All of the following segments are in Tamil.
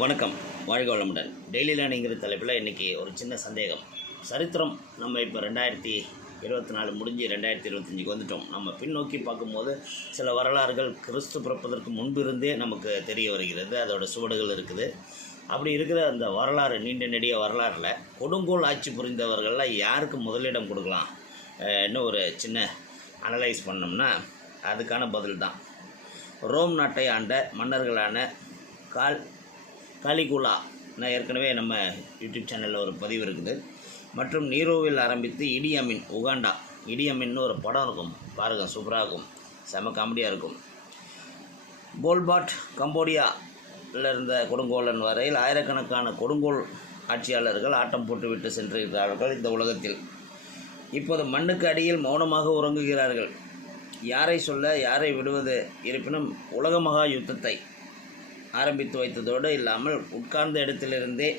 வணக்கம். வாழ்க வளமுடன். டெய்லி லேர்னிங்கிற தலைப்பில் இன்றைக்கி ஒரு சின்ன சந்தேகம். சரித்திரம் நம்ம இப்போ ரெண்டாயிரத்தி இருபத்தி நாலு முடிஞ்சு ரெண்டாயிரத்தி இருபத்தஞ்சிக்கு வந்துட்டோம். நம்ம பின்னோக்கி பார்க்கும்போது சில வரலாறுகள் கிறிஸ்து பிறப்பதற்கு முன்பிருந்தே நமக்கு தெரிய வருகிறது. அதோட சுவடுகள் இருக்குது. அப்படி இருக்கிற அந்த வரலாறு நீண்ட நெடிய வரலாறில் கொடுங்கோல் ஆட்சி புரிந்தவர்கள்லாம் யாருக்கு முதலிடம் கொடுக்கலாம்? இன்னும் ஒரு சின்ன அனலைஸ் பண்ணோம்னா அதுக்கான பதில் தான் ரோம் நாட்டை ஆண்ட மன்னர்களான கால் காலிகுலா நான் ஏற்கனவே நம்ம யூடியூப் சேனலில் ஒரு பதிவு இருக்குது. மற்றும் நீரோவில் ஆரம்பித்து இடியமின் உகாண்டா. இடியமின்னு ஒரு படம் இருக்கும். பாருங்கள் சூப்பராக இருக்கும். செம காமெடியாக இருக்கும். போல்பாட் கம்போடியாவில் இருந்த கொடுங்கோலன் வரையில் ஆயிரக்கணக்கான கொடுங்கோல் ஆட்சியாளர்கள் ஆட்டம் போட்டுவிட்டு சென்றிருக்கிறார்கள் இந்த உலகத்தில். இப்போது மண்ணுக்கு அடியில் மௌனமாக உறங்குகிறார்கள். யாரை சொல்ல யாரை விடுவது? இருப்பினும் உலக மகா யுத்தத்தை ஆரம்பித்து வைத்ததோடு இல்லாமல் உட்கார்ந்த இடத்திலிருந்தே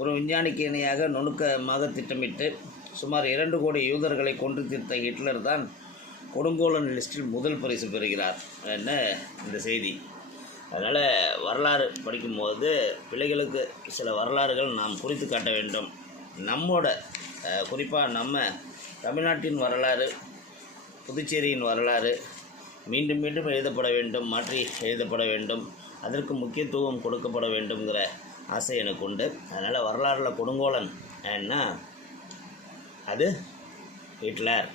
ஒரு விஞ்ஞானிக்கு இணையாக நுணுக்கமாக திட்டமிட்டு சுமார் இரண்டு கோடி யூதர்களை கொன்று தீர்த்த ஹிட்லர் தான் கொடுங்கோலன் லிஸ்டில் முதல் பரிசு பெறுகிறார் என்ன இந்த செய்தி. அதனால் வரலாறு படிக்கும்போது பிள்ளைகளுக்கு சில வரலாறுகள் நாம் குறித்து காட்ட வேண்டும். நம்மோட குறிப்பாக நம்ம தமிழ்நாட்டின் வரலாறு புதுச்சேரியின் வரலாறு மீண்டும் மீண்டும் எழுதப்பட வேண்டும் மாற்றி எழுதப்பட வேண்டும். அதற்கு முக்கியத்துவம் கொடுக்கப்பட வேண்டுங்கிற ஆசை எனக்கு உண்டு. அதனால் வரலாறில் கொடுங்கோலன். என்ன அது ஹிட்லர்.